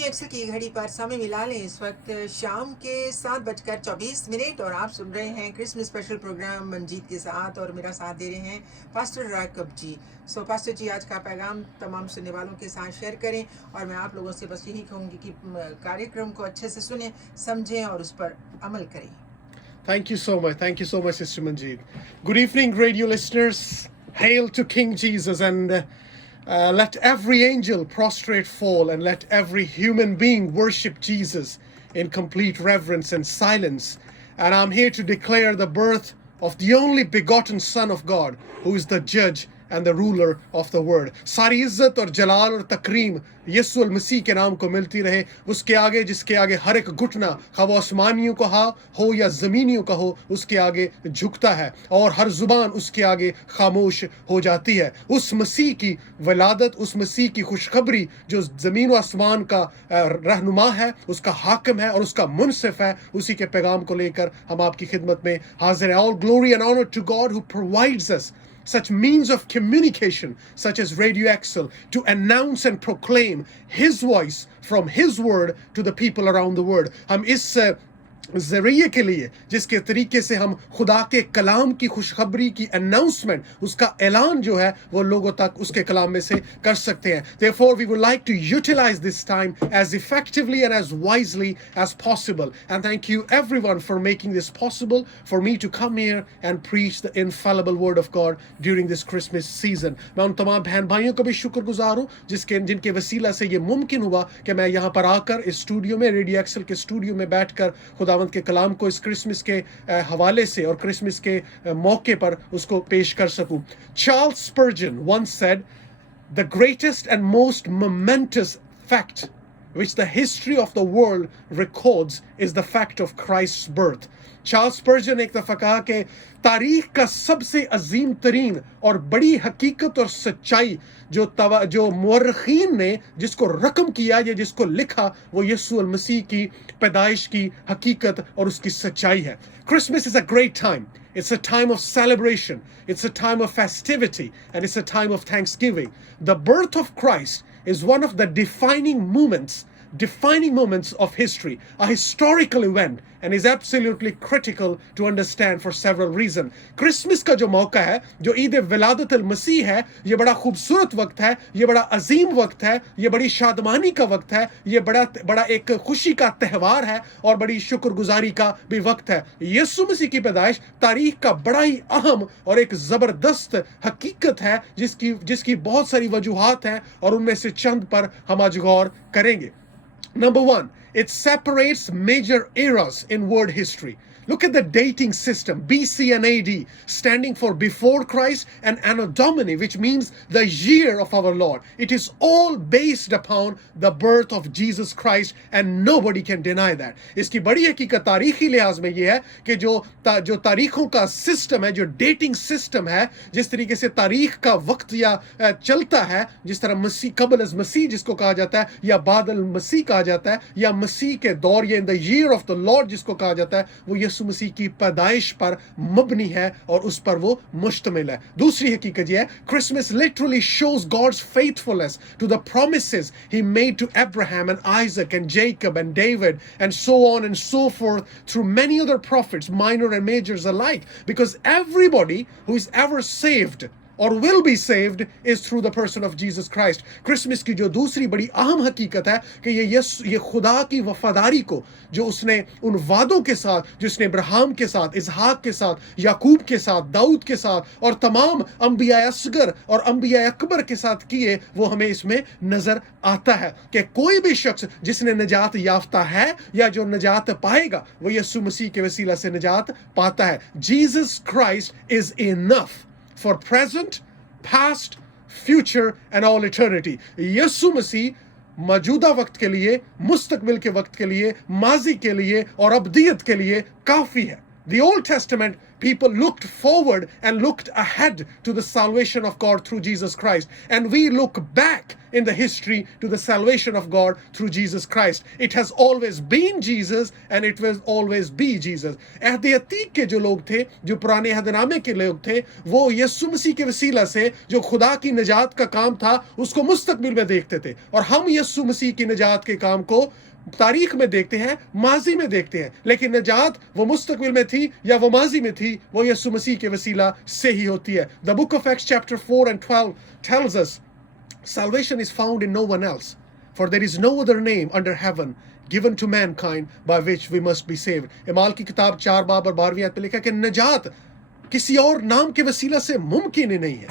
Radio axle की घड़ी पर समय मिला लें इस वक्त शाम के 7:24 और आप सुन रहे हैं क्रिसमस स्पेशल प्रोग्राम मंजीत के साथ और मेरा साथ दे रहे हैं पास्टर राकब जी। सो पास्टर जी, आज का पैगाम तमाम सुनने वालों के साथ शेयर करें और मैं आप लोगों से बस यही कहूँगी कि कार्यक्रम को अच्छे से सुने, समझें और उस पर अमल करें। Thank you so much. Thank you so much, Sister Manjeet. Good evening, radio listeners. Hail to King Jesus, and let every angel prostrate fall, and let every human being worship Jesus in complete reverence and silence. And I'm here to declare the birth of the only begotten Son of God, who is the judge and the ruler of the world. सारी इज्जत और जलाल और तकरीम यीशु मसीह के नाम को मिलती रहे, उसके आगे जिसके आगे हर एक घुटना, खा वो आसमानियों का हो या ज़मीनियों का हो, उसके आगे झुकता है और हर जुबान उसके आगे खामोश हो जाती है। उस मसीह की वलादत, उस मसीह की खुशखबरी जो ज़मीन व आसमान का रहनुमा है, उसका हाकिम है और उसका मुनसिफ है, उसी के पैगाम को लेकर हम आपकी खिदमत में हाजिर हैं। All glory and honor to God who provides us such means of communication such as Radio Excel to announce and proclaim His voice from His word to the people around the world. हम इस ज़रिए के लिए जिसके तरीके से हम खुदा के कलाम की खुशखबरी की अनाउंसमेंट, उसका ऐलान जो है वो लोगों तक उसके कलाम में से कर सकते हैं. Therefore we would like to utilize this time as effectively and as wisely as possible, and thank you everyone for making this possible for me to come here and preach the infallible word of God during this Christmas season. मैं उन तमाम बहन भाइयों का भी शुक्रगुजार हूँ जिनके वसीला से ये मुमकिन हुआ कि मैं यहाँ पर आकर इस स्टूडियो में, रेडियो एक्सल के स्टूडियो में बैठकर खुदावंद के कलाम को इस क्रिसमस के हवाले से और क्रिसमस के मौके पर उसको पेश कर सकूं. Charles Spurgeon once said, "The greatest and most momentous fact which the history of the world records is the fact of Christ's birth." Charles Spurgeon एक दफ़ा कहा कि तारीख का सबसे अजीम तरीन और बड़ी हकीकत और सच्चाई जो मुअर्रिखीन ने जिसको रकम किया या जिसको लिखा, वो यीशु मसीह की पैदाइश की हकीकत और उसकी सच्चाई है. Christmas is a great time. It's a time of celebration. It's a time of festivity. And it's a time of thanksgiving. The birth of Christ is one of the defining moments of history, a historical event, and is absolutely critical to understand for several reasons. Christmas का जो मौका है, जो ईद विलादत अल मसीह है, ये बड़ा खूबसूरत वक्त है, ये बड़ा अजीम वक्त है, ये बड़ी शादमानी का वक्त है, ये बड़ा एक खुशी का त्यौहार है और बड़ी शुक्रगुजारी का भी वक्त है. यीशु मसीह की पैदाइश तारीख का बड़ा ही अहम और एक ज़बरदस्त हकीकत है जिसकी बहुत सारी वजूहात हैं और उनमें से चंद पर हम आज गौर करेंगे. Number one, it separates major eras in world history. Look at the dating system, BC and AD, standing for before Christ, and Anno Domini, which means the year of our Lord. It is all based upon the birth of Jesus Christ, and nobody can deny that. इसकी बड़ी हकीकत तारीखी लिहाज में ये है कि जो तारीखों का सिस्टम है, जो डेटिंग सिस्टम है, जिस तरीके से तारीख का वक्त या चलता है, जिस तरह मसीह कबल अज मसीह जिसको कहा जाता है, या बादल मसीह कहा जाता है, या मसीह के दौर या in the year of the Lord जिसको कहा जाता है, वो यीशु मसीह की पैदाइश पर मबनी है और उस पर वो मुश्तमिल है. दूसरी हकीकत ये है, Christmas literally shows God's faithfulness to the promises He made to Abraham and Isaac and Jacob and David and so on and so forth through many other prophets, minor and majors alike, because everybody who is ever saved or will be saved is through the person of Jesus Christ. Christmas की जो दूसरी बड़ी अहम हकीकत है कि ये खुदा की वफादारी को जो उसने उन वादों के साथ, जो उसने इब्राहिम के साथ, इसहाक के साथ, याकूब के साथ, दाऊद के साथ और तमाम अंबिया असगर और अंबिया अकबर के साथ किए, वो हमें इसमें नजर आता है कि कोई भी शख्स जिसने निजात याफ्ता है या जो निजात पाएगा, वो यीशु मसीह के वसीला से निजात पाता है. Jesus Christ is enough for present, past, future and all eternity. यीशु मसीह मौजूदा वक्त के लिए, मुस्तकबिल के वक्त के लिए, माजी के लिए और अब्दियत के लिए काफी है. The Old Testament people looked forward and looked ahead to the salvation of God through Jesus Christ. And we look back in the history to the salvation of God through Jesus Christ. It has always been Jesus and it will always be Jesus. अहद अतीक के जो लोग थे, जो पुराने अहदनामे के लोग थे, वो यीशु मसीह के वसीला से जो खुदा की निजात का काम था उसको मुस्तकबिल में देखते थे, और हम यीशु मसीह की निजात के काम को तारीख में देखते हैं, माजी में देखते हैं, लेकिन नजात वो मुस्तकबिल में थी या वो माजी में थी, वो यीशु मसीह के वसीला से ही होती है. The book of Acts chapter 4 and 12 tells us salvation is found in no one else, for there is no other name under heaven given to mankind by which we must be saved. इमाल की किताब 4 बाब और 12वीं आयत में लिखा है कि निजात किसी और नाम के वसीला से मुमकिन ही नहीं है.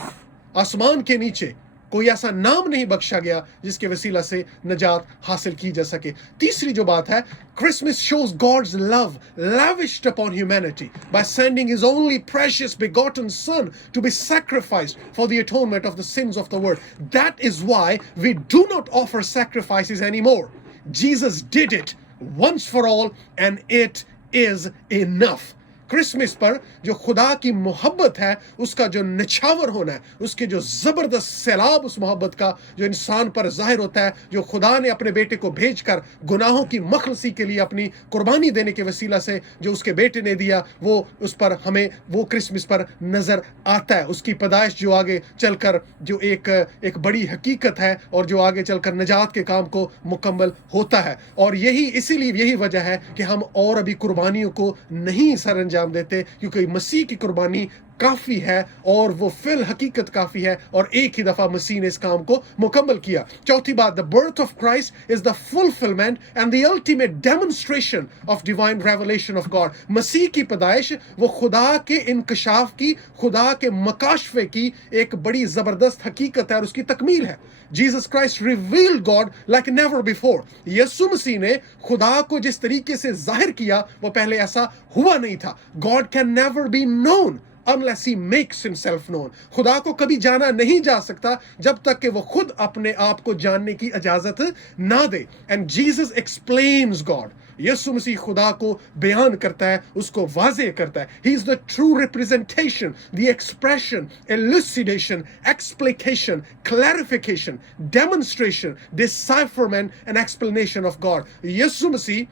आसमान के नीचे कोई ऐसा नाम नहीं बख्शा गया जिसके वसीला से नजात हासिल की जा सके. तीसरी जो बात है, Christmas shows God's love lavished upon humanity by sending his only precious begotten son to be sacrificed for the atonement of the sins of the world. That is why we do not offer sacrifices anymore. Jesus did it once for all and it is enough. Christmas पर जो खुदा की मोहब्बत है उसका जो निछावर होना है, उसके जो ज़बरदस्त सैलाब उस मोहब्बत का जो इंसान पर जाहिर होता है, जो खुदा ने अपने बेटे को भेजकर गुनाहों की मखलसी के लिए अपनी कुर्बानी देने के वसीला से जो उसके बेटे ने दिया, वो उस पर हमें वो क्रिसमस पर नज़र आता है. उसकी पैदाइश जो आगे चलकर जो एक बड़ी हकीकत है और जो आगे चलकर निजात के काम को मुकम्मल होता है. और इसीलिए यही वजह है कि हम और अभी कुर्बानियों को नहीं सर देते, क्योंकि मसीह की कुर्बानी काफी है और वो फिल हकीकत काफी है और एक ही दफा मसीह ने इस काम को मुकम्मल किया. चौथी बात, the birth of Christ is the fulfillment and the ultimate demonstration of divine revelation of God. मसीह की पैदाइश वो खुदा के इंकशाफ की, खुदा के मकाशफे की एक बड़ी जबरदस्त हकीकत है और उसकी तकमील है. Jesus Christ revealed God like never before. यीशु मसीह ने खुदा को जिस तरीके से जाहिर किया वो पहले ऐसा हुआ नहीं था. God can never be known unless he makes himself known. खुदा को कभी जाना नहीं जा सकता जब तक कि वो खुद अपने आप को जानने की इजाजत ना दे. And Jesus explains God. यीशु मसीह खुदा को बयान करता है, उसको वाज़ेह करता है. He is the true representation, the expression, elucidation, explication, clarification, demonstration, decipherment and explanation of God. यीशु मसीह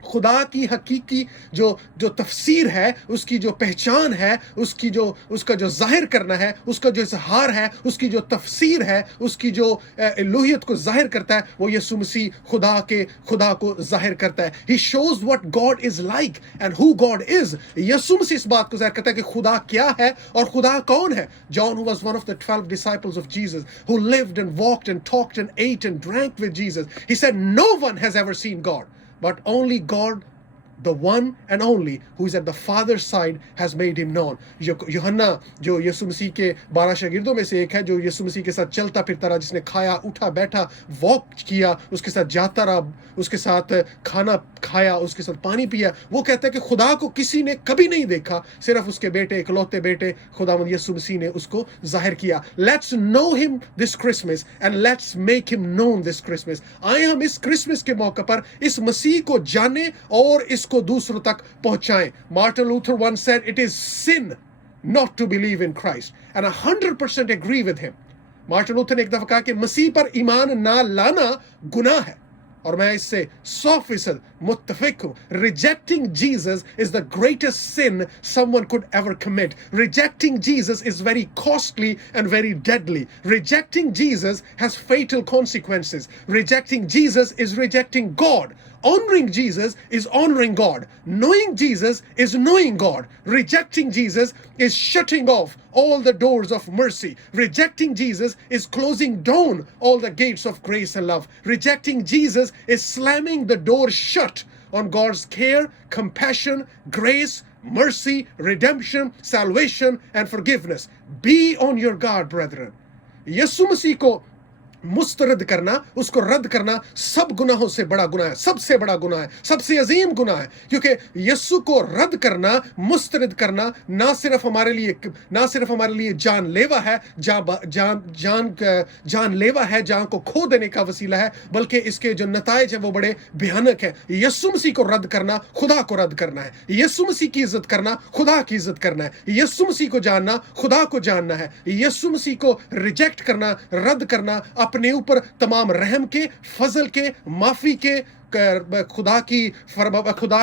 खुदा की हकीकी जो तफसीर है, उसकी जो पहचान है, उसका जो जाहिर करना है, उसका जो इजहार है, उसकी जो तफसीर है, उसकी जो इल्लूहियत को जाहिर करता है, वो यीशु मसीह खुदा को जाहिर करता है. He shows what God is like and who God is. यीशु मसीह इस बात को जाहिर करता है कि खुदा क्या है और खुदा कौन है. John, who was one of the 12 disciples of Jesus, who lived and walked and talked and ate and drank with Jesus, he said no one has ever seen God, but only God, the one and only who is at the Father's side, has made him known. यूहन्ना जो यीशु मसीह के 12 शागिर्दों में से एक है, जो यीशु मसीह के साथ चलता फिरता रहा, जिसने खाया उठा बैठा वॉक किया, उसके साथ जाता रहा, उसके साथ खाना खाया, उसके साथ पानी पिया, वो कहता है कि खुदा को किसी ने कभी नहीं देखा, सिर्फ उसके बेटे, इकलौते बेटे खुदावंद यीशु मसीह ने उसको जाहिर किया. Let's know him this Christmas and let's make him known this Christmas. आए हम इस क्रिसमस के मौके पर इस मसीह को जाने और इसको दूसरों तक पहुंचाएं. Martin Luther once said it is sin not to believe in Christ, and 100% agree with him. Martin Luther ने एक दफा कहा कि मसीह पर ईमान ना लाना गुनाह है, और मैं इससे 100% मुत्तफिक हूं. Rejecting Jesus is the greatest sin someone could ever commit. Rejecting Jesus is very costly and very deadly. Rejecting Jesus has fatal consequences. Rejecting Jesus is rejecting God. Honoring Jesus is honoring God. Knowing Jesus is knowing God. Rejecting Jesus is shutting off all the doors of mercy. Rejecting Jesus is closing down all the gates of grace and love. Rejecting Jesus is slamming the door shut on God's care, compassion, grace, mercy, redemption, salvation, and forgiveness. Be on your guard, brethren. यीशु मसीह को मुस्तरद करना, उसको रद्द करना सब गुनाहों से बड़ा गुनाह है, सबसे बड़ा गुनाह है, सबसे अजीम गुनाह है। क्योंकि यीशु को रद्द करना, मुस्तरद करना ना सिर्फ हमारे लिए जानलेवा है, जानलेवा है, जान को खो देने का वसीला है, बल्कि इसके जो नताइज है वो बड़े भयानक है। यीशु मसीह को रद्द करना खुदा को रद्द करना है, यीशु मसीह की इज्जत करना खुदा की इज्जत करना है, यीशु मसीह को जानना खुदा को जानना है, यीशु मसीह को रिजेक्ट करना, रद्द करना, अपने ऊपर तमाम रहम के, फजल के, माफी के, खुदा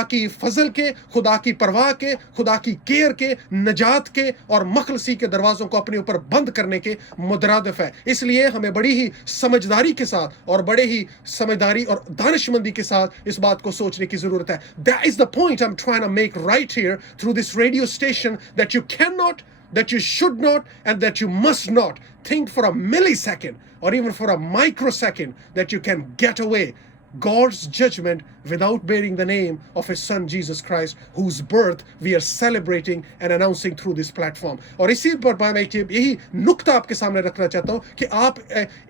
की फजल के, खुदा की परवाह के, खुदा की केयर के, नजात के और मखलसी के दरवाजों को अपने ऊपर बंद करने के मुतरादिफ है। इसलिए हमें बड़ी ही समझदारी के साथ और बड़े ही समझदारी और दानिशमंदी के साथ इस बात को सोचने की जरूरत है। That is the point I'm trying to make right here through this radio station, that you cannot, that you should not, and that you must not think for a millisecond or even for a microsecond that you can get away God's judgment without bearing the name of his son Jesus Christ, whose birth we are celebrating and announcing through this platform. और इसी पर मैं यही नुक्ता आपके सामने रखना चाहता हूं कि आप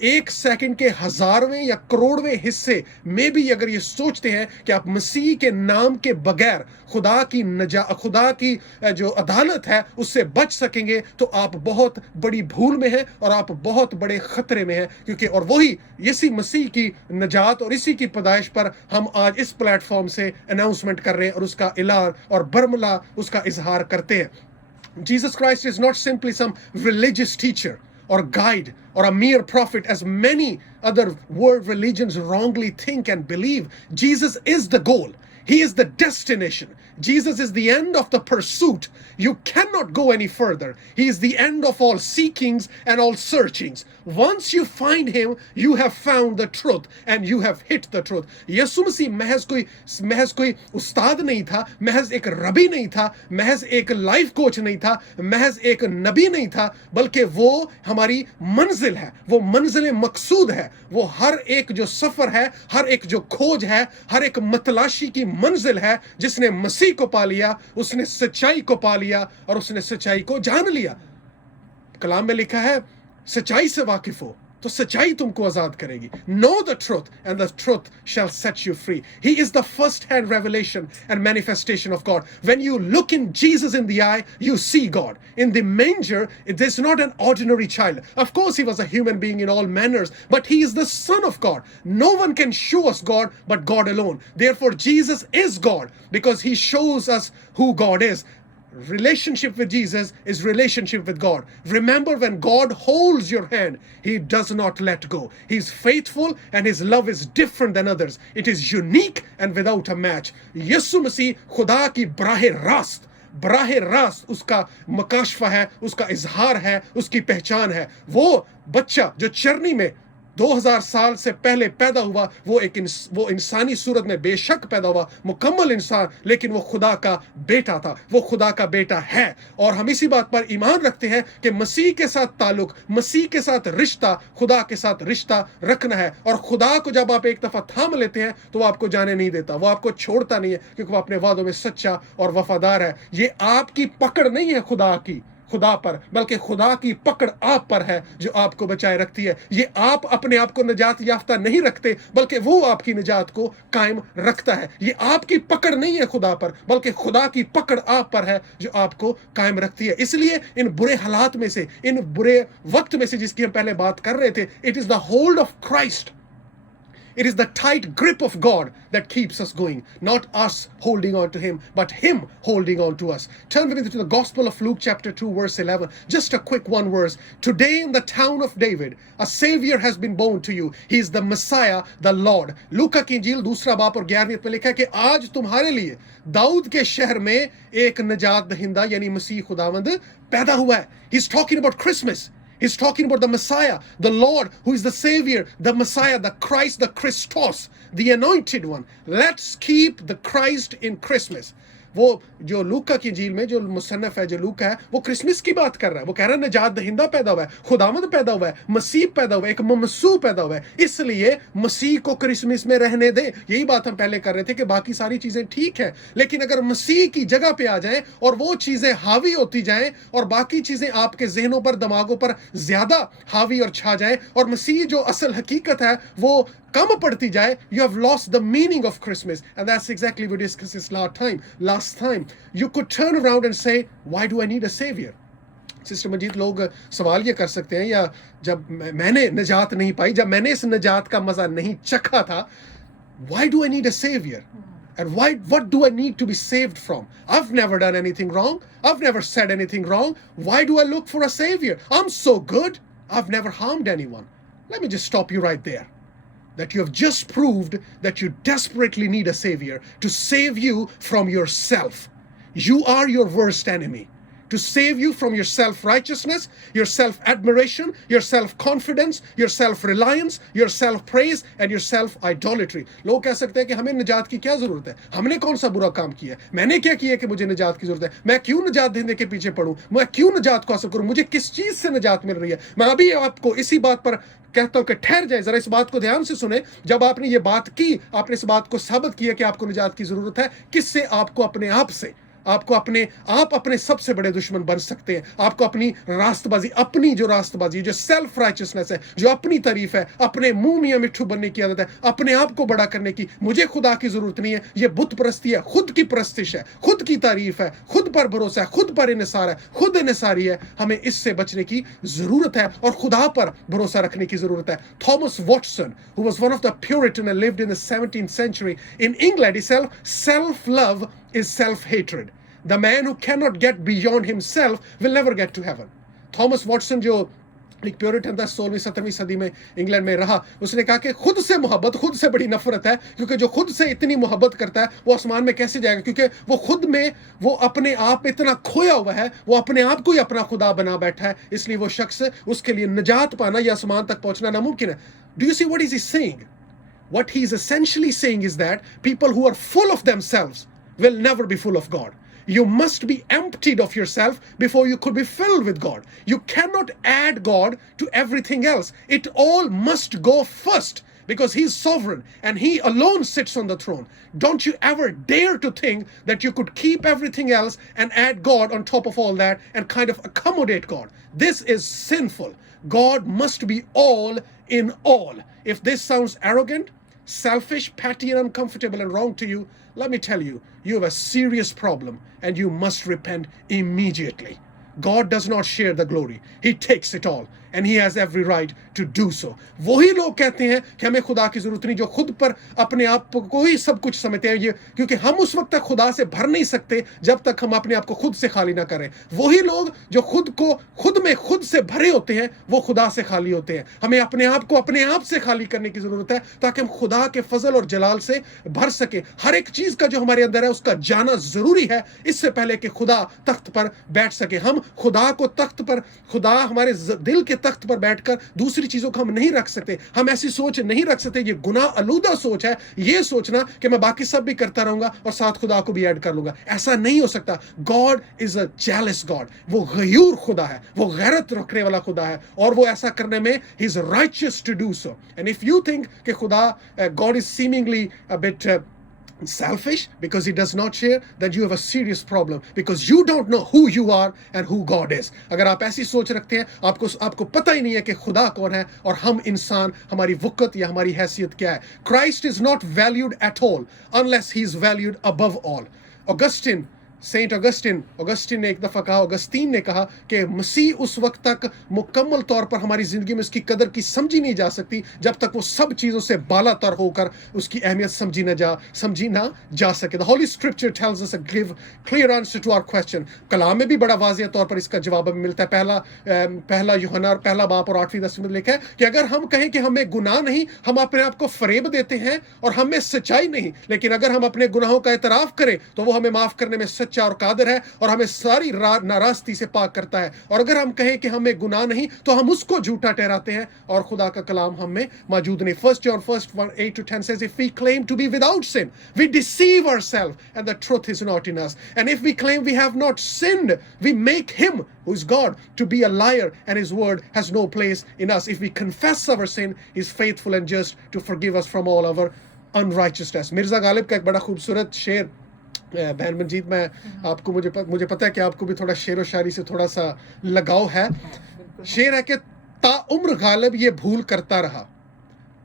एक सेकंड के हजारवें या करोड़वें हिस्से में भी अगर ये सोचते हैं कि आप मसीह के नाम के बगैर खुदा की जो अदालत है उससे बच सकेंगे, तो आप बहुत बड़ी भूल में हैं और आप बहुत बड़े खतरे में हैं। क्योंकि और वही इसी मसीह की नजात और इसी की पैदाइश पर हम आज इस प्लेटफॉर्म से अनाउंसमेंट कर रहे हैं और उसका इलार और बरमला उसका इजहार करते हैं। Jesus Christ is not simply some religious teacher or guide or a mere prophet, as many other world religions wrongly think and believe. Jesus is the goal. He is the destination. Jesus is the end of the pursuit. You cannot go any further. He is the end of all seekings and all searchings. Once you find him, you have found the truth and you have hit the truth. यीशु मसीह महज कोई उस्ताद नहीं था, महज एक रबी नहीं था, महज एक लाइफ कोच नहीं था, महज एक नबी नहीं था, बल्कि वो हमारी मंजिल है, वो मंजिल मकसूद है, वो हर एक जो सफर है, हर एक जो खोज है, हर एक मतलाशी की मंजिल है। जिसने मसीह को पा लिया, उसने सच्चाई को पा लिया और उसने सच्चाई को जान लिया। कलाम में लिखा है, सच्चाई से वाकिफ हो तो सच्चाई तुमको आजाद करेगी। Know the truth and the truth shall set you free. He is the first-hand revelation and manifestation of God. When you look in Jesus in the eye, you see God. In the manger, it is not an ordinary child. Of course, he was a human being in all manners, but he is the Son of God. No one can show us God but God alone. Therefore, Jesus is God because he shows us who God is. Relationship with Jesus is relationship with God. Remember, when God holds your hand, he does not let go. He's faithful and his love is different than others. It is unique and without a match. यीशु मसीह खुदा की बराह रास्त उसका मकाशफा है, उसका इजहार है, उसकी पहचान है। वो बच्चा जो चरनी में 2000 साल से पहले पैदा हुआ, वो इंसानी सूरत में बेशक पैदा हुआ, मुकम्मल इंसान, लेकिन वो खुदा का बेटा था, वो खुदा का बेटा है। और हम इसी बात पर ईमान रखते हैं कि मसीह के साथ ताल्लुक, मसीह के साथ रिश्ता, खुदा के साथ रिश्ता रखना है। और खुदा को जब आप एक दफा थाम लेते हैं तो वो आपको जाने नहीं देता, वो आपको छोड़ता नहीं है, क्योंकि वो अपने वादों में सच्चा और वफादार है। ये आपकी पकड़ नहीं है खुदा पर, बल्कि खुदा की पकड़ आप पर है जो आपको बचाए रखती है। ये आप अपने आप को निजात याफ्ता नहीं रखते, बल्कि वो आपकी निजात को कायम रखता है। ये आपकी पकड़ नहीं है खुदा पर, बल्कि खुदा की पकड़ आप पर है जो आपको कायम रखती है। इसलिए इन बुरे हालात में से, इन बुरे वक्त में से जिसकी हम पहले बात कर रहे थे, it is the hold of Christ, it is the tight grip of God that keeps us going, not us holding on to him, but him holding on to us. Turn with me to the Gospel of Luke chapter 2 verse 11. Just a quick one verse. Today in the town of David, a savior has been born to you. He is the Messiah, the Lord. लूका की इंजील दूसरा बाब और 11वीं में लिखा है कि आज तुम्हारे लिए दाऊद के शहर में एक निजात दहिंदा यानी मसीह खुदावंद पैदा हुआ है. He's talking about Christmas. He's talking about the Messiah, the Lord, who is the Savior, the Messiah, the Christ, the Christos, the Anointed One. Let's keep the Christ in Christmas. वो जो लूका की इंजील में जो मुसन्नफ है, जो लूका है, वो क्रिसमस की बात कर रहा है। वो कह रहा है निजात दहिंदा पैदा हुआ है, खुदावंद पैदा हुआ है, मसीह पैदा हुआ है, एक ममसू पैदा हुआ है, इसलिए मसीह को क्रिसमस में रहने दे। यही बात हम पहले कर रहे थे कि बाकी सारी चीजें ठीक है, लेकिन अगर मसीह की जगह पे आ जाए और वो चीजें हावी होती जाएं और बाकी चीजें आपके जहनों पर, दिमागों पर ज्यादा हावी और छा जाए और मसीह जो असल हकीकत है वो कम पड़ती जाए, you have lost the meaning of Christmas. And that's exactly what we discussed this last time. You could turn around and say, why do I need a savior? Sister Manjeet, लोग सवाल ये कर सकते हैं, या जब मैंने निजात नहीं पाई, जब मैंने इस निजात का मजा नहीं चखा था, why do I need a savior? And what do I need to be saved from? I've never done anything wrong. I've never said anything wrong. Why do I look for a savior? I'm so good. I've never harmed anyone. Let me just stop you right there. That you have just proved that you desperately need a savior to save you from yourself. You are your worst enemy. To save you from your self-righteousness, your self-admiration, your self-confidence, your self-reliance, your self-praise and your self-idolatry. लोग कह सकते हैं कि हमें निजात की क्या जरूरत है, हमने कौन सा बुरा काम किया है, मैंने क्या किया कि मुझे निजात की जरूरत है, मैं क्यों निजात देने के पीछे पड़ूं, मैं क्यों निजात को हासिल करूं, मुझे किस चीज से निजात मिल रही है। मैं अभी आपको इसी बात पर कहता हूं कि ठहर जाए, जरा इस बात को ध्यान से सुने। जब आपने ये बात की, आपने इस बात को साबित किया कि आपको निजात की जरूरत है, किससे? आपको अपने आप से। आपको अपने सबसे बड़े दुश्मन बन सकते हैं। आपको अपनी रास्तबाजी, जो सेल्फ राइचियसनेस है, जो अपनी तारीफ है, अपने मुंह मियां मिट्ठू बनने की आदत है, अपने आप को बड़ा करने की, मुझे खुदा की जरूरत नहीं है, ये बुत परस्ती है, खुद की परस्तिश है, खुद की तारीफ है, खुद पर भरोसा है, खुद पर इनसार है, खुद इनसारी है। हमें इससे बचने की जरूरत है और खुदा पर भरोसा रखने की जरूरत है। Thomas Watson, who was one of the Puritan and lived in the 17th century in England, he said, self-love is self-hatred. The man who cannot get beyond himself will never get to heaven. Thomas Watson जो एक puritan था, 16वीं-17वीं सदी में England में रहा, उसने कहा कि खुद से मोहब्बत खुद से बड़ी नफरत है, क्योंकि जो खुद से इतनी मोहब्बत करता है वो आसमान में कैसे जाएगा, क्योंकि वो खुद में, वो अपने आप में इतना खोया हुआ है, वो अपने आप को ही अपना खुदा बना बैठा है। इसलिए वो शख्स, उसके लिए निजात पाना या आसमान तक पहुंचना नामुमकिन है। Do you see what is he saying? What he is essentially saying is that people who are full of themselves will never be full of God. You must be emptied of yourself before you could be filled with God. You cannot add God to everything else. It all must go first, because He's sovereign and He alone sits on the throne. Don't you ever dare to think that you could keep everything else and add God on top of all that and kind of accommodate God. This is sinful. God must be all in all. If this sounds arrogant, selfish, petty, and uncomfortable and wrong to you, let me tell you, you have a serious problem and you must repent immediately. God does not share the glory. He takes it all and He has every right to do so. वही लोग कहते हैं कि हमें खुदा की जरूरत नहीं, जो खुद पर अपने आप को ही सब कुछ समझते हैं, ये क्योंकि हम उस वक्त तक खुदा से भर नहीं सकते जब तक हम अपने आप को खुद से खाली ना करें। वही लोग जो खुद को खुद में खुद से भरे होते हैं, वो खुदा से खाली होते हैं। हमें अपने आप को अपने आप से खाली करने की जरूरत है ताकि हम खुदा के फजल और जलाल से भर सके। हर एक चीज का जो हमारे अंदर है उसका जाना जरूरी है, इससे पहले कि खुदा तख्त पर बैठ सके। हम खुदा को तख्त पर, खुदा हमारे दिल के तख्त पर बैठकर दूसरी चीजों को हम नहीं रख सकते। हम ऐसी सोच नहीं रख सकते, ये गुनाह आलूदा सोच है, ये सोचना कि मैं बाकी सब भी करता रहूंगा और साथ खुदा को भी ऐड कर लूंगा। ऐसा नहीं हो सकता। God is a jealous God, वो गयूर खुदा है, वो गैरत रखने वाला खुदा है, और वो ऐसा करने में ही is righteous to do so. And if you think कि खुदा, God is seemingly a bit selfish because He does not share, then you have a serious problem, because you don't know who you are and who God is. अगर आप ऐसी सोच रखते हैं, आपको पता ही नहीं है कि खुदा कौन है और हम इंसान, हमारी वक़्त या हमारी हैसियत क्या है। Christ is not valued at all unless He is valued above all. Saint Augustine ने एक दफ़ा कहा, ऑगस्टीन ने कहा कि मसीह उस वक्त तक मुकम्मल तौर पर हमारी ज़िंदगी में उसकी कदर की समझी नहीं जा सकती जब तक वो सब चीज़ों से बालातर होकर उसकी अहमियत समझी ना जा सके। The holy scripture tells us a clear answer to our question. कलाम में भी बड़ा वाज़िह तौर पर इसका जवाब हमें मिलता है। पहला यूहन्ना और पहला बाप और 8वीं 10वीं में लिखा है कि अगर हम कहें कि हमें गुनाह नहीं, हम अपने आप को फरेब देते हैं और हमें सच्चाई नहीं, लेकिन अगर हम अपने गुनाहों का एतराफ़ करें तो वो हमें माफ़ करने में सच्चा और कादिर है और हमें सारी नाराज़गी से पाक करता है। और अगर हम कहें कि हमें गुनाह नहीं तो हम उसको झूठा ठहराते हैं और खुदा का कलाम हम में मौजूद नहीं। 1 John 1:8-10 says, if we claim to be without sin, we deceive ourselves and the truth is not in us. And if we claim we have not sinned, we make him, who is God, to be a liar, and his word has no place in us. If we confess our sin, he is faithful and just to forgive us from all our unrighteousness. Mirza Ghalib का एक बड़ा खूबसूरत शेर, बहन मंजीत, मैं आपको मुझे पता है कि आपको भी थोड़ा शेर व शायरी से थोड़ा सा लगाव है। शेर है कि ताउम्र गालिब ये भूल करता रहा,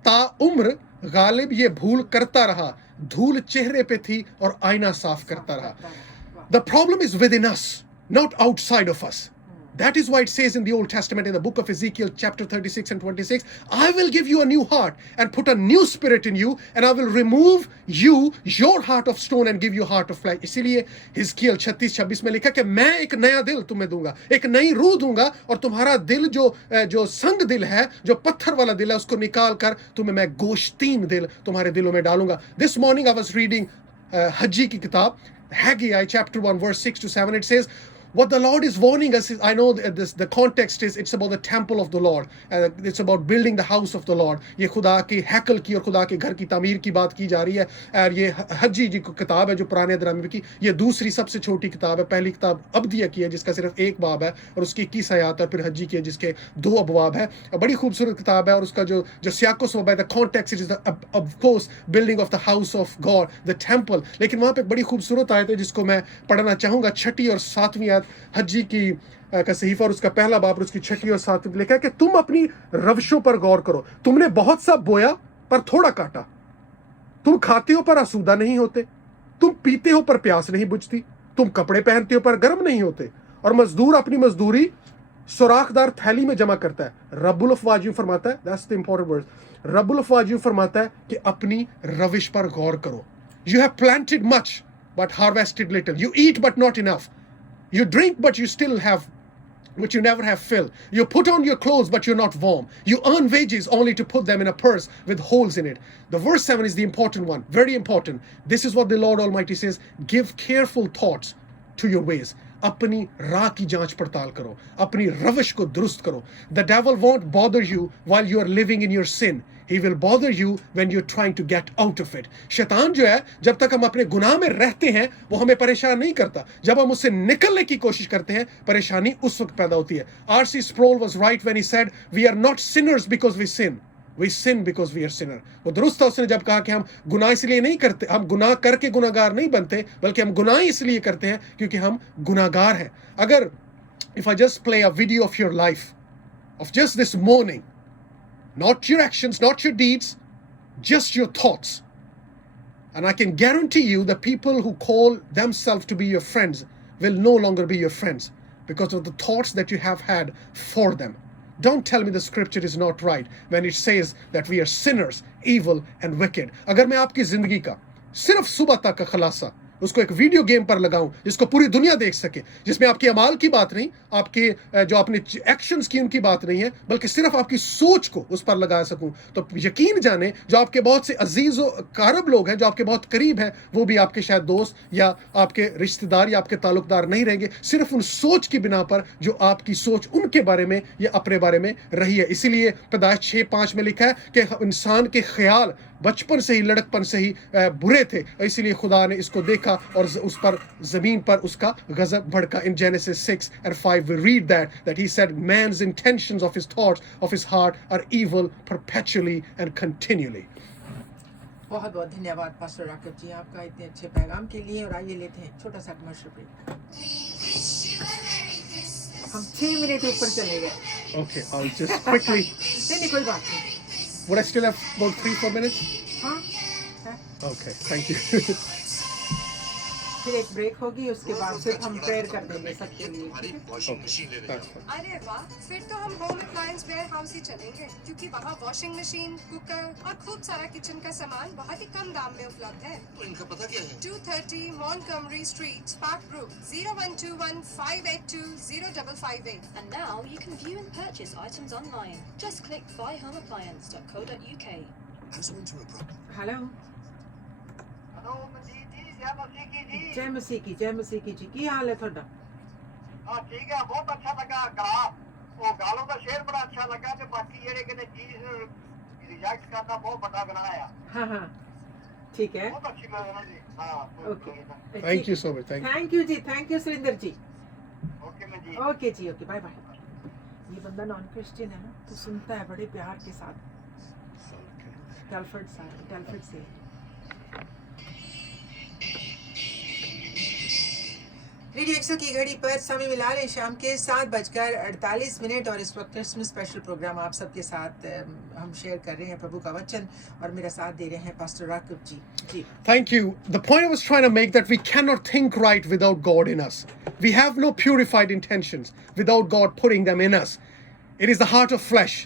ताउम्र गालिब ये भूल करता रहा, धूल चेहरे पे थी और आईना साफ करता रहा। The problem is within us, not outside of us. That is why it says in the Old Testament, in the book of Ezekiel, chapter 36 and 26, I will give you a new heart and put a new spirit in you, and I will remove your heart of stone and give you heart of flesh. इसीलिए हिजकियल 36-26 में लिखा कि मैं एक नया दिल तुम्हें दूंगा, एक नई रूह दूंगा, और तुम्हारा दिल जो संग दिल है, जो पत्थर वाला दिल है, उसको निकाल कर तुम्हें मैं गोश्तीन दिल तुम्हारे दिलों में डालूंगा। This morning I was reading Hajji की किताब, Haggai chapter 1 verse 6-7. It says, what the Lord is warning us is, I know the context is, it's about the temple of the Lord, it's about building the house of the Lord. ये खुदा के हैकल की और खुदा के घर की तामीर की बात की जा रही है। और ये हज्जी जी की किताब है जो पुराने दरामे की, ये दूसरी सबसे छोटी किताब है। पहली किताब अब्दिया की है जिसका सिर्फ एक बाब है और उसकी 21 आयत है, फिर हज्जी की है जिसके 2 अबवाब है। बड़ी खूबसूरत किताब है और उसका जो सियाको सबब है, the context is of course building of the house of God, the temple. लेकिन वहाँ पे बड़ी खूबसूरत आयत है जिसको मैं पढ़ना चाहूँगा, 6ठी और 7वीं आयत हज्जी की का सहीफा और उसका पहला बाब और उसकी 6ठी और 7वीं लिखा है कि तुम अपनी रविशों पर गौर करो, तुमने बहुत सा बोया पर थोड़ा काटा, तुम खाते हो पर आसूदा नहीं होते, तुम पीते हो पर प्यास नहीं बुझती, तुम कपड़े पहनते हो पर गर्म नहीं होते, और मजदूर अपनी मजदूरी सुराखदार थैली में जमा करता है। रब्बुल अफ़वाज यूं फरमाता है, दैट्स द इंपॉर्टेंट वर्ड, रब्बुल अफ़वाज यूं फरमाता है कि अपनी रविश पर गौर करो। You have planted much but harvested little, you eat but not enough, you drink but you still have, but you never have fill. You put on your clothes but you're not warm. You earn wages only to put them in a purse with holes in it. The verse 7 is the important one, very important. This is what the Lord Almighty says, give careful thoughts to your ways. अपनी राह की जांच पड़ताल करो, अपनी रविश को दुरुस्त करो। The devil won't bother you while you are living in your sin. He will bother you when you're trying to get out of it. शैतान जो है, जब तक हम अपने गुनाह में रहते हैं वो हमें परेशान नहीं करता, जब हम उससे निकलने की कोशिश करते हैं परेशानी उस वक्त पैदा होती है। R.C. Sproul was right when he said, we are not sinners because we sin. We sin because we are sinner. वो दुरुस्त था उसने जब कहा कि हम गुनाह इसलिए नहीं करते, हम गुनाह करके गुनाहगार नहीं बनते, बल्कि हम गुनाह इसलिए करते हैं क्योंकि हम गुनाहगार हैं। अगर if I just play a video of your life, of just this morning, not your actions, not your deeds, just your thoughts, and I can guarantee you the people who call themselves to be your friends will no longer be your friends because of the thoughts that you have had for them. Don't tell me the scripture is not right when it says that we are sinners, evil and wicked. अगर मैं आपकी जिंदगी का सिर्फ सुबह तक का खुलासा उसको एक वीडियो गेम पर लगाऊं जिसको पूरी दुनिया देख सके, जिसमें आपके अमाल की बात नहीं, आपके जो आपने एक्शंस की उनकी बात नहीं है, बल्कि सिर्फ आपकी सोच को उस पर लगा सकूं, तो यकीन जाने जो आपके बहुत से अजीज और कारब लोग हैं, जो आपके बहुत करीब हैं, वो भी आपके शायद दोस्त या आपके रिश्तेदार या आपके ताल्लुकदार नहीं रहेंगे, सिर्फ उन सोच की बिना पर जो आपकी सोच उनके बारे में या अपने बारे में रही है। इसीलिए पैदाइश 6:5 में लिखा है कि इंसान के ख्याल बचपन से ही, लड़कपन से ही बुरे थे, इसीलिए खुदा ने इसको देखा और उस पर ज़मीन पर उसका गज़ब भड़का। In Genesis 6:5 we read that he said man's intentions of his thoughts of his heart are evil perpetually and continually. बहुत बहुत धन्यवाद पास्टर राकिब जी आपका इतने अच्छे पैगाम के लिए। और आइए लेते हैं छोटा सा कमर्शियल ब्रेक। हम 6 मिनट ऊपर चले गए। Okay, I'll just quickly. नहीं कोई बात नहीं। Would I still have about 3-4 minutes? हाँ। Okay, thank you. फिर एक ब्रेक होगी, उसके बाद सिर्फ हम प्रेयर कर देंगे सबके लिए। अरे वाह, फिर तो हम होम अप्लायंस वेयर हाउस ही चलेंगे, क्योंकि वहाँ वॉशिंग मशीन, कुकर और खूब सारा किचन का सामान बहुत ही कम दाम में उपलब्ध है। तो इनका पता क्या है? 230 Montgomery Street, Sparkbrook, 0121-582-0558. And now you can view and purchase items online. Just click buyhomeappliance.co.uk. Answer into a problem. Hello. Hello Manjeet ji, जय मसीह की जी। जय मसीह की, जय मसीह की जी। की हाल है थोड़ा? हाँ ठीक है, बहुत अच्छा लगा गा वो गालों का शेर बड़ा अच्छा लगा कि बाकी जेड़े कहते चीज रिजेक्ट करना बहुत बड़ा गुनाह है। हाँ हाँ ठीक है, बहुत अच्छी लगा ना जी। हाँ okay. Thank you so much. Thank you. Thank you जी, thank you Surendra ji. Okay मैं जी। ओके जी, ओके, बाय बाय। ये बंदा नॉन क्रिश्चियन है ना, तो सुनता है बड़े प्यार के साथ। टेलफर्ड से। रेडियो एक्सो की घड़ी पर समय मिला लें शाम के 7:48 और इस वक्त क्रिसमस स्पेशल प्रोग्राम आप सबके साथ हम शेयर कर रहे हैं प्रभु का वचन, और मेरा साथ दे रहे हैं पास्टर राकब जी। जी Thank you. The point I was trying to make that we cannot think right without God in us. We have no purified intentions without God putting them in us. It is the heart of flesh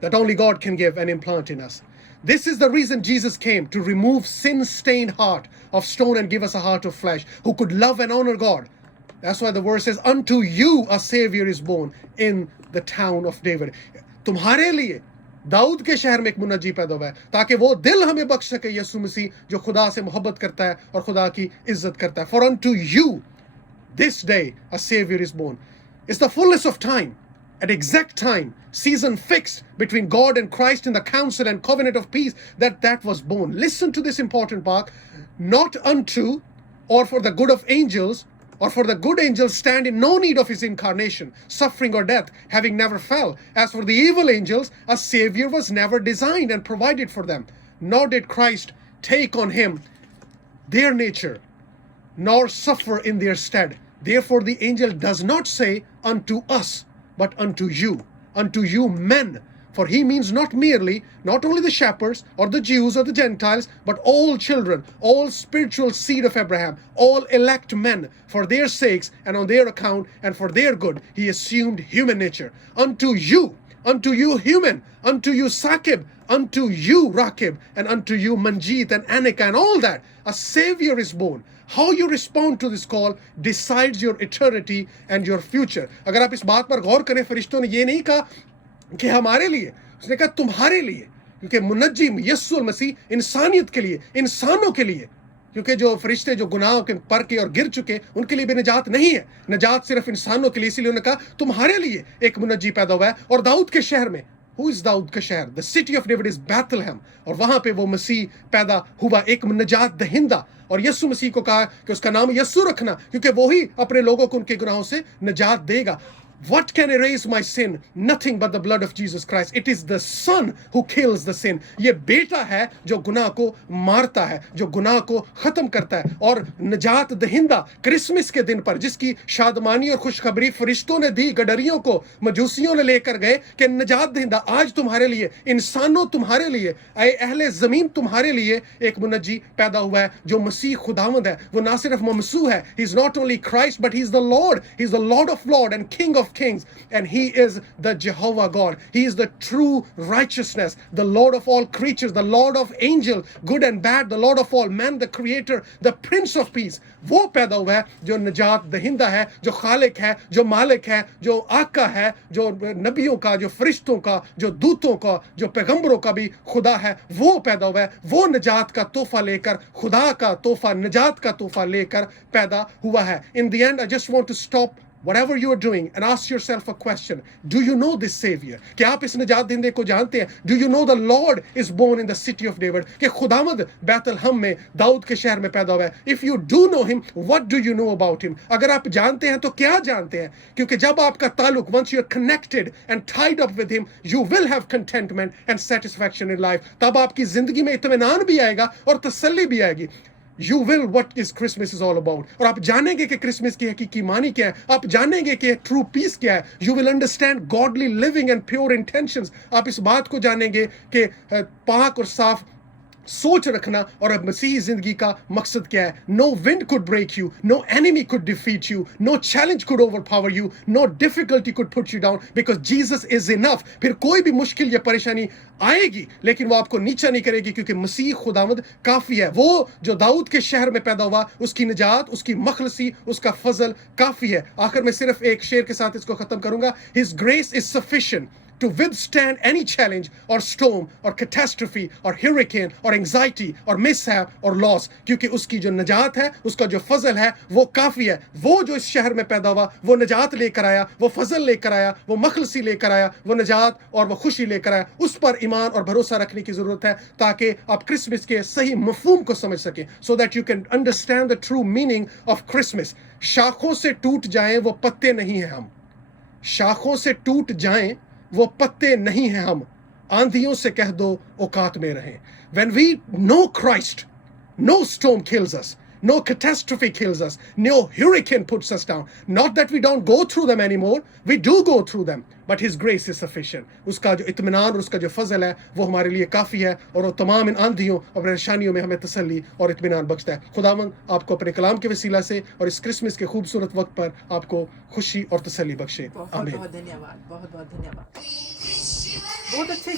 that only God can give and implant in us. This is the reason Jesus came, to remove sin-stained heart of stone and give us a heart of flesh, who could love and honor God. That's why the verse says, unto you a savior is born in the town of David. तुम्हारे लिए दाऊद के शहर में एक मुनज्जी पैदा हुआ है, ताकि वो दिल हमें बख्श सके, यीशु मसीह जो खुदा से मोहब्बत करता है और खुदा की इज्जत करता है. For unto you this day a savior is born. It's the fullness of time, at exact time, season fixed between God and Christ in the council and covenant of peace, that was born. Listen to this important part. Not unto, or for the good of angels, or for the good angels stand in no need of his incarnation, suffering or death, having never fell. As for the evil angels, a savior was never designed and provided for them. Nor did Christ take on him their nature, nor suffer in their stead. Therefore the angel does not say unto us, but unto you men. For he means not only the shepherds or the Jews or the Gentiles, but all children, all spiritual seed of Abraham, all elect men. For their sakes and on their account and for their good, he assumed human nature. Unto you human, unto you Sakib, unto you Rakib, and unto you Manjeet and Anika and all that, a savior is born. How you respond to this call decides your eternity and your future. अगर आप इस बात पर गौर करें, फरिश्तों ने ये नहीं कहा कि हमारे लिए, उसने कहा तुम्हारे लिए, क्योंकि मुनज्जी यीशु मसीह इंसानियत के लिए, इंसानों के लिए, क्योंकि जो फरिश्ते जो गुनाहों के पर के और गिर चुके, उनके लिए भी निजात नहीं है, निजात सिर्फ इंसानों के लिए. इसीलिए उन्होंने कहा तुम्हारे लिए एक मुनज्जी पैदा हुआ है. और दाऊद के शहर में, हु इज दाऊद का शहर? The city of David is Bethlehem, और वहां पे वो मसीह पैदा हुआ, एक निजात दहिंदा. और यीशु मसीह को कहा कि उसका नाम यीशु रखना, क्योंकि वो ही अपने लोगों को उनके गुनाहों से निजात देगा. What can erase my sin? Nothing but the blood of Jesus Christ. It is the Son who kills the sin. ये बेटा है जो गुनाह को मारता है, जो गुनाह को खत्म करता है. और निजात दहिंदा क्रिसमस के दिन पर, जिसकी शादमानी और खुशखबरी फरिश्तों ने दी, गडरियों को मजूसियों ने लेकर गए कि निजात दहिंदा आज तुम्हारे लिए, इंसानों तुम्हारे लिए, अहले ज़मीन तुम्हारे लिए एक मुनज्जी पैदा हुआ है जो मसीह खुदावंद है. वो ना सिर्फ ममसू है, he is not only Christ but he is the Lord. He is the Lord of Lords and King of Kings, and he is the Jehovah God. He is the true righteousness, the Lord of all creatures, the Lord of angels, good and bad, the Lord of all men, the creator, the Prince of Peace. वो पैदा हुआ है जो निजात दहिंदा है, जो खालिक है, जो मालिक है, जो आका है, जो नबियों का, जो फरिश्तों का, जो दूतों का, जो पैगंबरों का भी खुदा है. वो पैदा हुआ है, वो निजात का तोहफा लेकर, खुदा का तोहफा, निजात का तोहफा लेकर पैदा हुआ है. In the end, I just want to stop whatever you are doing and ask yourself a question. Do you know this Savior? क्या आप इस निजात दहिंदे को जानते हैं? Do you know the Lord is born in the city of David? कि खुदावंद बैतलहम में, दाऊद के शहर में पैदा हुआ है. If you do know him, what do you know about him? अगर आप जानते हैं तो क्या जानते हैं? क्योंकि जब आपका ताल्लुक, once you are connected and tied up with him, you will have contentment and satisfaction in life. तब आपकी जिंदगी में इत्मीनान भी आएगा और तसल्ली भी आएगी. You will what is Christmas is all about. और आप जानेंगे कि क्रिसमस की हकीकी मानी क्या है. आप जानेंगे कि ट्रू पीस क्या है. You will understand godly living and pure intentions. आप इस बात को जानेंगे कि पाक और साफ सोच रखना और अब मसीही जिंदगी का मकसद क्या है. No wind could break you, no enemy could defeat you, no challenge could overpower you, no difficulty could put you down, because Jesus is enough. फिर कोई भी मुश्किल या परेशानी आएगी लेकिन वो आपको नीचा नहीं करेगी, क्योंकि मसीह खुदावंद काफी है. वो जो दाऊद के शहर में पैदा हुआ, उसकी निजात, उसकी मखलसी, उसका फजल काफी है. आखिर में सिर्फ एक शेर के साथ इसको खत्म करूंगा. His grace is sufficient. to withstand any challenge or storm or catastrophe or hurricane or anxiety or mishap or loss, क्योंकि उसकी जो नजात है, उसका जो फजल है, वो काफ़ी है। वो जो इस शहर में पैदा हुआ, वो नजात लेकर आया, वो फजल लेकर आया, वो मखलसी लेकर आया, वो नजात और वो खुशी लेकर आया। उस पर ईमान और भरोसा रखने की ज़रूरत है ताकि आप क्रिसमस के सही मफहूम को समझ सकें, so that you can understand the true meaning of Christmas. शाखों से टूट जाएं वो पत्ते नहीं हैं हम, शाखों से टूट जाएं वो पत्ते नहीं हैं हम, आंधियों से कह दो औकात में रहें। When we know Christ, no storm kills us, no catastrophe kills us, no hurricane puts us down. Not that we don't go through them anymore, we do go through them, but His grace is sufficient. उसका जो इत्मीनान और उसका जो फजल है वो हमारे लिए काफ़ी है, और वो तमाम इन आंधियों और परेशानियों में हमें तसल्ली और इत्मीनान बख्शता है। खुदावंद आपको अपने कलाम के वसीला से और इस क्रिसमस के खूबसूरत वक्त पर आपको खुशी और तसल्ली बख्शे। बहुत आमीन। बहुत धन्यवाद, बहुत बहुत धन्यवाद। बहुत अच्छे